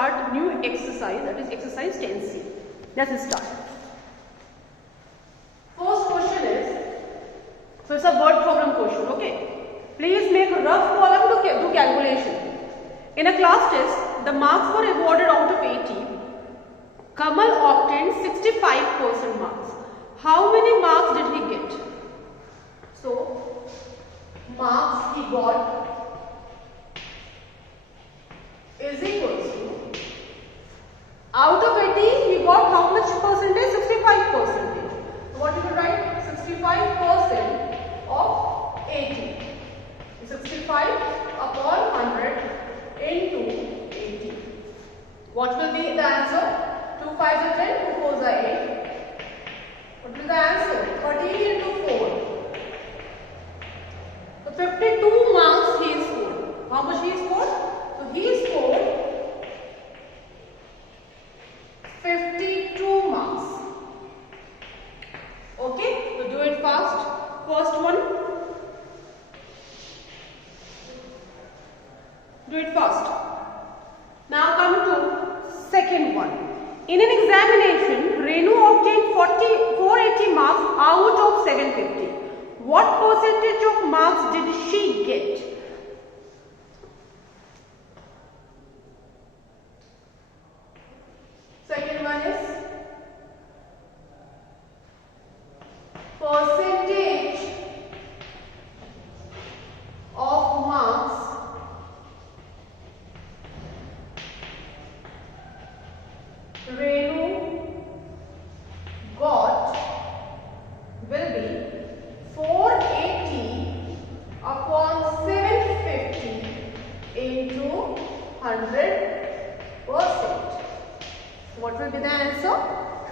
start new exercise, that is exercise 10C. Let's start. First question is, so it's a word problem question, okay? Please make a rough column to do calculation. In a class test, the marks were awarded out of 80. Kamal obtained 65% marks. How many marks did he get? So, marks he got is equals to, out of 80, he got how much percentage? 65%. What you will write? 65% of 80. 65 upon 100 into 80. What will be the answer? 2 5s are 10, 2 4s are 8. What will be the answer? 13 into 4. So 52 marks he scored. How much he scored? So he scored 52 marks. Okay, so do it fast. First one. Do it fast. Now come to second one. In an examination, Renu obtained 480 marks out of 750. What percentage of marks did she get? Second one is percentage of marks Renu got will be 480 upon 750 into 100%. What will be the answer?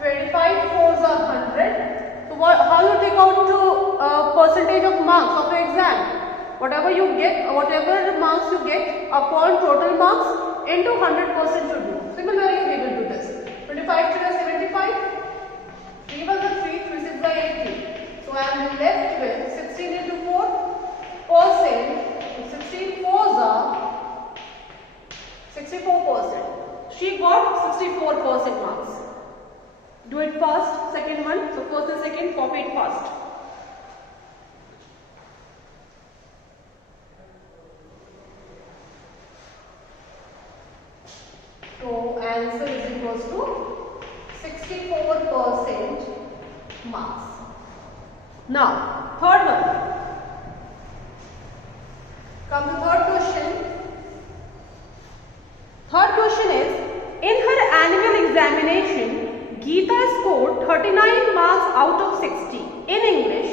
25 4s are 100. So how you take out to percentage of marks of the exam? Whatever you get, whatever marks you get upon total marks into 100% you do. Similarly, we will do this. 25 to the 75. 3 was the 3, 3 6 by 80. So I am left with 16 into 4 percent. 16 4s are 64%. She got 64% marks. Do it fast. Second one. So first and second, copy it fast. So answer is equals to 64% marks. Now, third one. Come to third question. Third question is, in her annual examination, Geeta scored 39 marks out of 60 in English,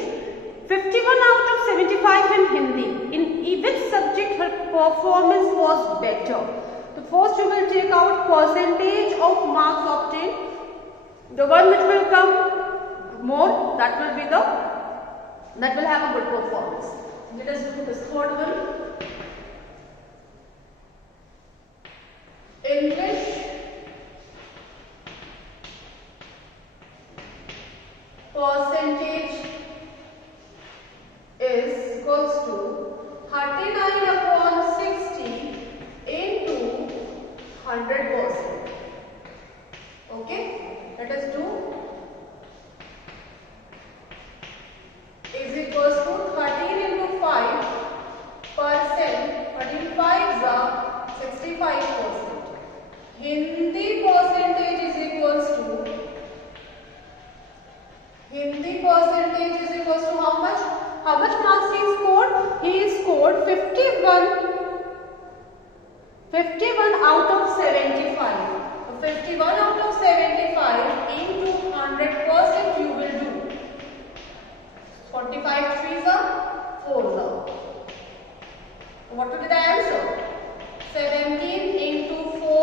51 out of 75 in Hindi. In which subject her performance was better? So first you will take out percentage of marks obtained. The one which will come more, that will have a good performance. Let us do this third one. English percentage is equals to 39 upon 60 into 100%. Okay, let us do is equals to 13 into 5 percent. 13 5s are 65%. Hindi percentage is equals to how much? How much marks he scored? He scored 51 out of 75. 51 out of 75 into 100% you will do. 45 3s are 4s are. What will be the answer? 17 into 4%.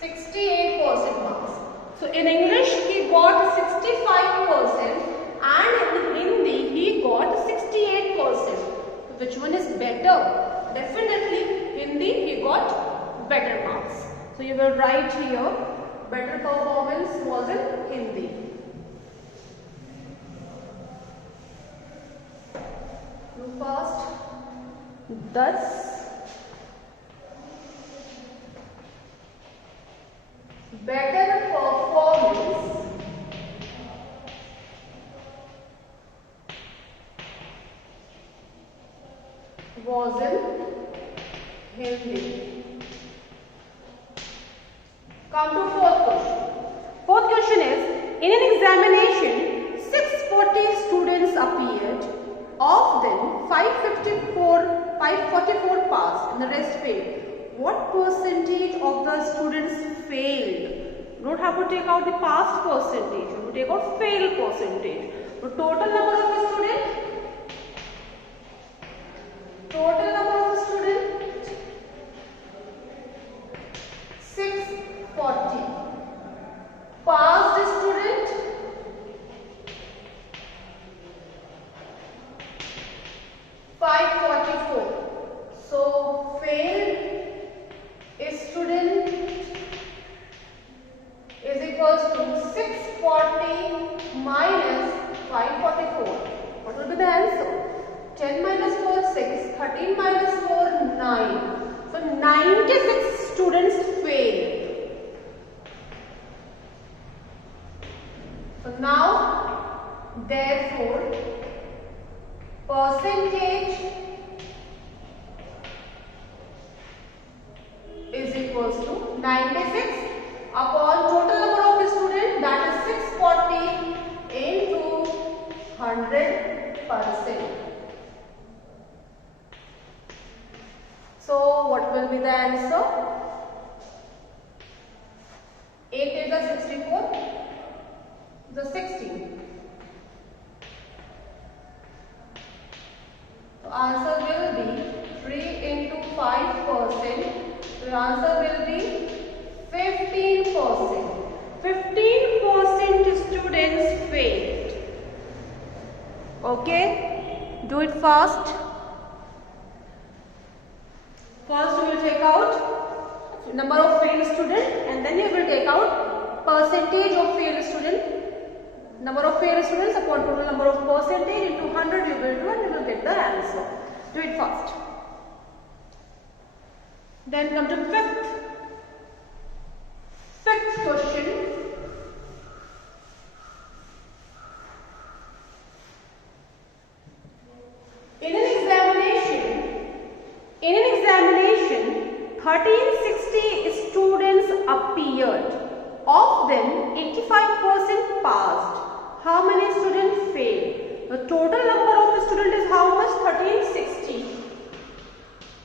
68% marks. So in English he got 65% and in Hindi he got 68%. Which one is better? Definitely Hindi he got better marks. So you will write here better performance was in Hindi. Do fast. Thus Hindi. Come to fourth question. Fourth question is, in an examination, 640 students appeared. Of them, 544 passed and the rest failed. What percentage of the students failed? You don't have to take out the past percentage. You have to take out fail percentage. So total number of the students. Total number of the students. 640. Passed student. 544. So failed student is equals to 640 minus 544. What will be the answer? 10 minus 4 6, 13 minus 4 9. So 96 students failed. So now therefore percentage is equals to 96 upon total number of students, that is 640 into 100%. So what will be the answer? 8 is the 64, the 60. So answer will be 3 into 5%. The answer will be 15%. 15% students failed. Okay, do it fast. First we will take out number of failed students and then you will take out percentage of failed student. Number of failed students upon total number of percentage into 100 you will do and you will get the answer. Do it fast. Then come to fifth question. In an examination, 1360 students appeared. Of them, 85% passed. How many students failed? The total number of the students is how much? 1360.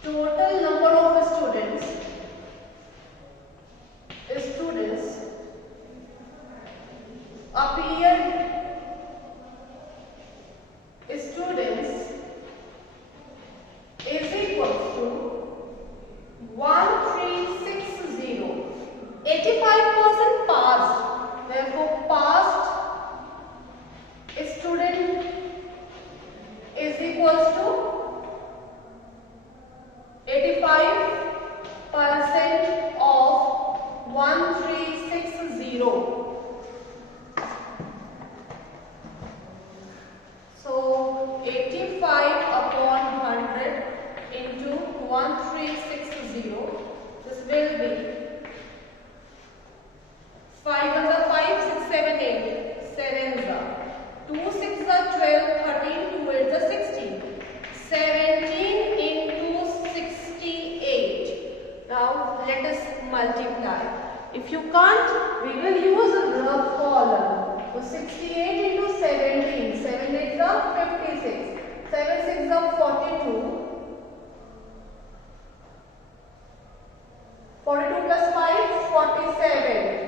Total number of students appeared. Students is equal to 1360. 85% passed. Therefore, passed student is equal to 85% of 1360. So 85 upon 100 into 1360. This will be 5 ones are 5, 6, 7, 8. 7s are 2, 6 are 12, 13, 2, 8 are 16. 17 into 68. Now let us multiply. If you can't, we will use a rough column. So 68 into 17. 7 8s are 56. 7 6 are 42. 42 plus 5, 47.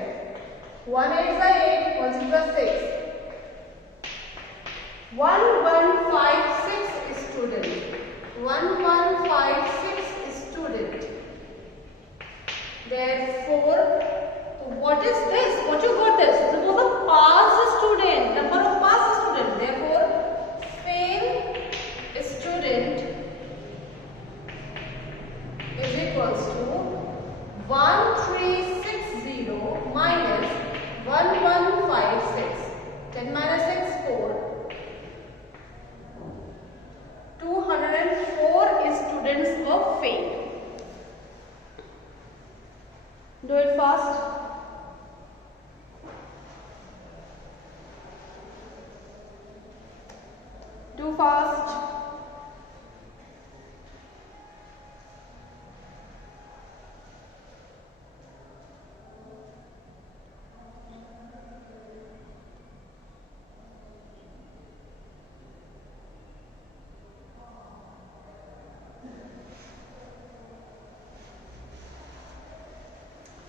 1 8 is 8, 1 6 is 6. 1156 student. 1156 student. Therefore, what is this? What you got this? This was a passed student. Number of passed student. Therefore, fail student is equals to 1360 minus 1156. 10 minus 6, 4. 204 students were failed. Do it fast. Do fast.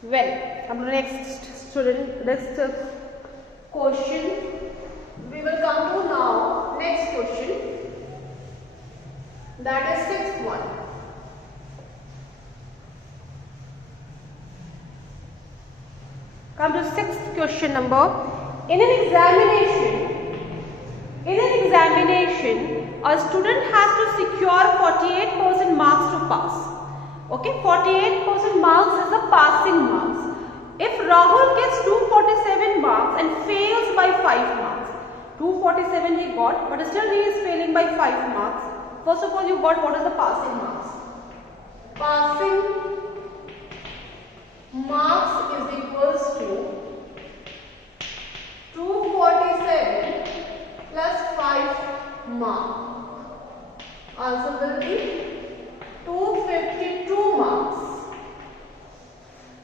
Well, come to next student, next question. We will come to now next question. That is sixth one. Come to sixth question number. In an examination, a student has to secure 48% marks to pass. Okay, 48% marks is the passing marks. If Rahul gets 247 marks and fails by 5 marks, 247 he got, but still he is failing by 5 marks. First of all, you got what is the passing marks? Passing marks is equals to 247 plus 5 marks. Answer will be 252 marks.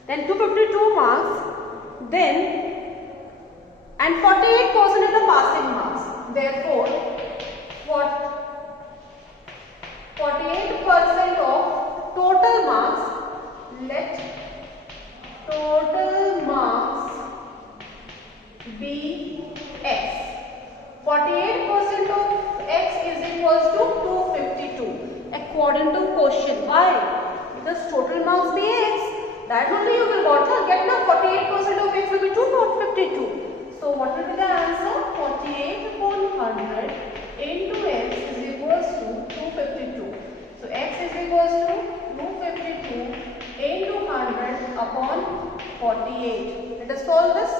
Then 252 marks, then and 48% is the passing marks. Therefore, 48% of total marks, let total marks be x. 48% of x is equals to 252 according to question. Why? Because total marks be x. That only you will get now 48% of x will be 252. So what will be the answer? 48 upon 100 into x is equals to 252. So x is equals to 252 into 100 upon 48. Let us solve this.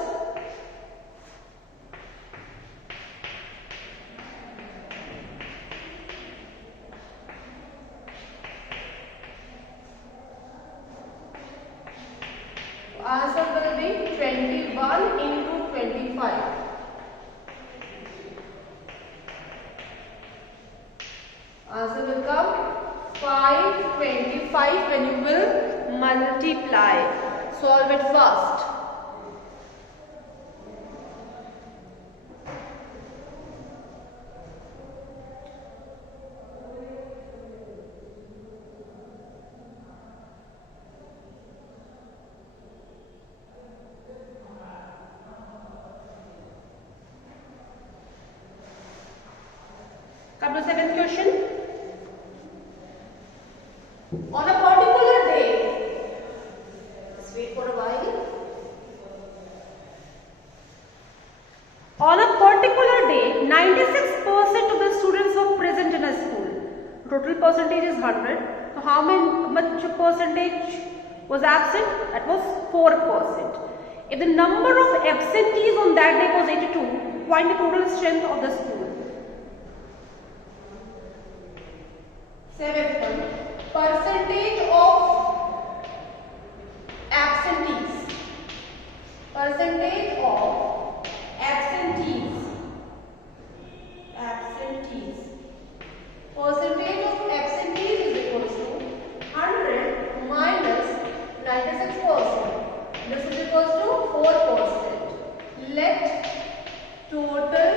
Answer will be 21 into 25. Answer will come 525 when you will multiply. Solve it first. Come to seventh question. On a particular day, just wait for a while. On a particular day, 96% of the students were present in a school. Total percentage is 100. So how much percentage was absent? That was 4%. If the number of absentees on that day was 82, find the total strength of the school. Seventh one, percentage of absentees. Percentage of absentees. Percentage of absentees is equals to 100 minus 96%. This is equals to 4%. Let total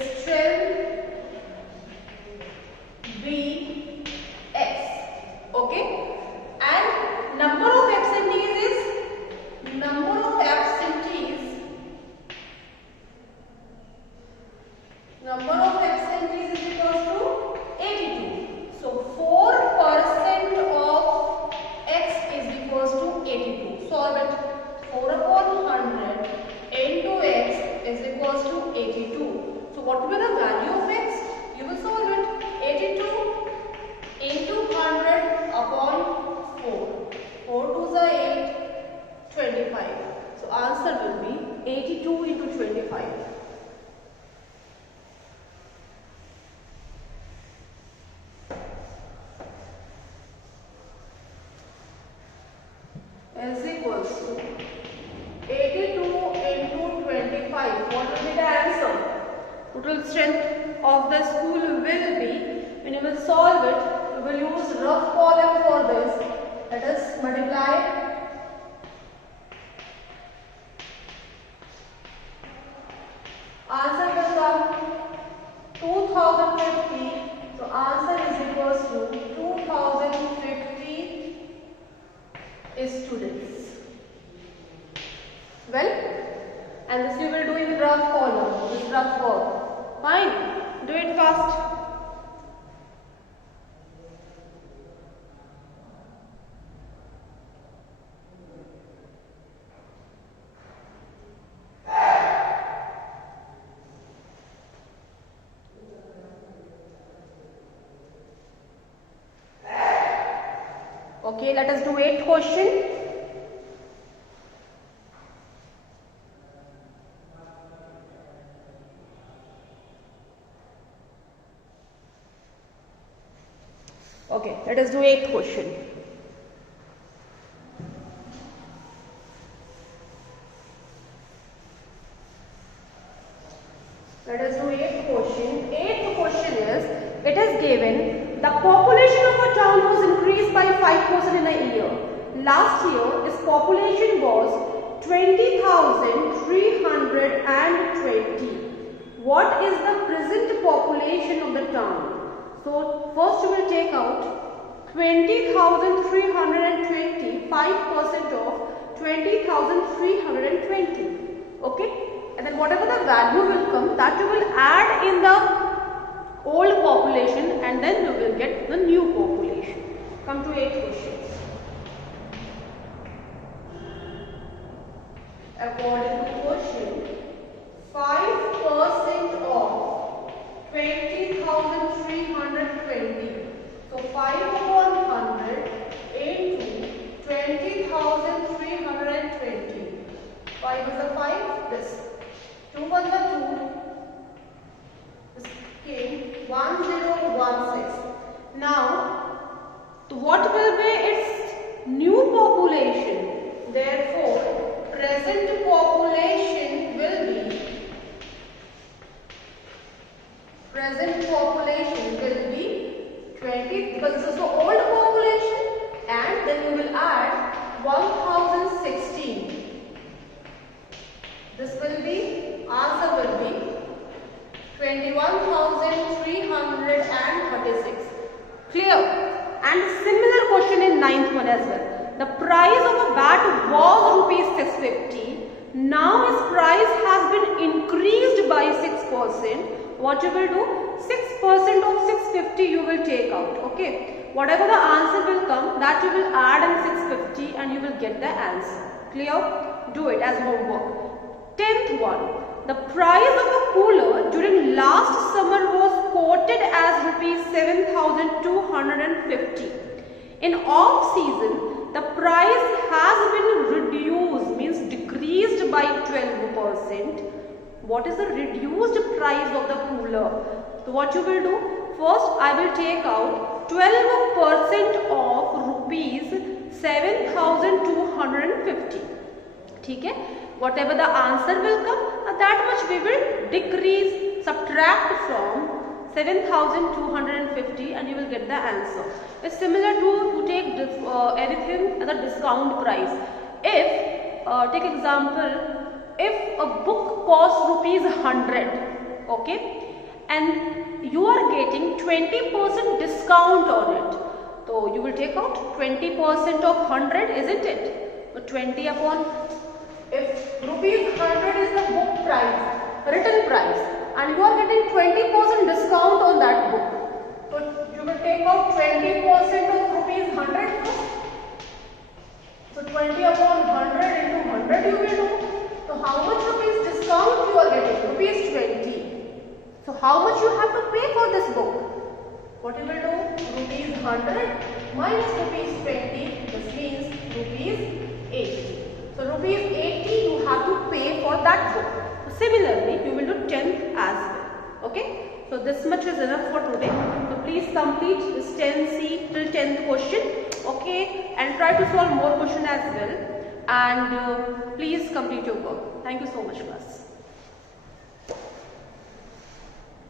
strength be x. Okay, and number of absentees is equals to 82. So 4% of x is equals to 82. Solve it. 4 upon 100 into x is equals to 82. So what will be the value of x? You will solve it. 82 into 100 upon 4. 4 2s are 8, 25. So answer will be 82 into 25. Is equals to 82 into 25. What will be the answer? Total strength of the school will be, when you will solve it, you will use rough column for this. Let us multiply. Answer will come 2050. So answer is equals to 2050 dear students. Well, and this we will do in the rough column, this rough work. Fine, do it fast. Okay, let us do 8th question. Okay, let us do 8th question. Let us do 8th question. 8th question is, it is given the population of a town was increased by 5% in a year. Last year, its population was 20,320. What is the present population of the town? So, first you will take out 20,320, 5% of 20,320. Okay? And then whatever the value will come, that you will add in the old population and then you will get the new population. Come to 8th question. According to question, 5% of 20,320. So 5 upon 100 into 20,320. 5 is a 5, this. 2 was the 2. This came 1016. Now, what will be its new population? Therefore, present population will be 20, because this is the old population, and then you will add 1016. This will be, answer will be 21,336. Clear? And similar question in 9th one as well. The price of a bat was rupees 650. Now its price has been increased by 6%. What you will do? 6% of 650 you will take out. Okay. Whatever the answer will come, that you will add in 650 and you will get the answer. Clear? Do it as homework. 10th one. The price of a cooler during last summer was quoted as rupees 7,250. In off season, the price has been reduced, means decreased by 12%. What is the reduced price of the cooler? So what you will do? First, I will take out 12% of rupees 7,250. Okay? Whatever the answer will come, that much we will decrease, subtract from 7,250 and you will get the answer. It's similar to you take anything as a discount price. If, take example, if a book costs rupees 100, okay, and you are getting 20% discount on it, so you will take out 20% of 100, isn't it? So 20 upon, if rupees 100 is the book price, written price, and you are getting 20% discount on that book, so you will take out 20% of rupees 100 first. So 20 upon 100 into 100 you will do. So how much rupees discount you are getting? Rupees 20. So how much you have to pay for this book? What you will do? Rupees 100 minus rupees 20, this means rupees 80. So rupees 80 you have to pay for that book. So similarly, you will do 10th as well. Okay? So this much is enough for today. So please complete this 10C till 10th question. Okay? And try to solve more question as well. And please complete your work. Thank you so much, class.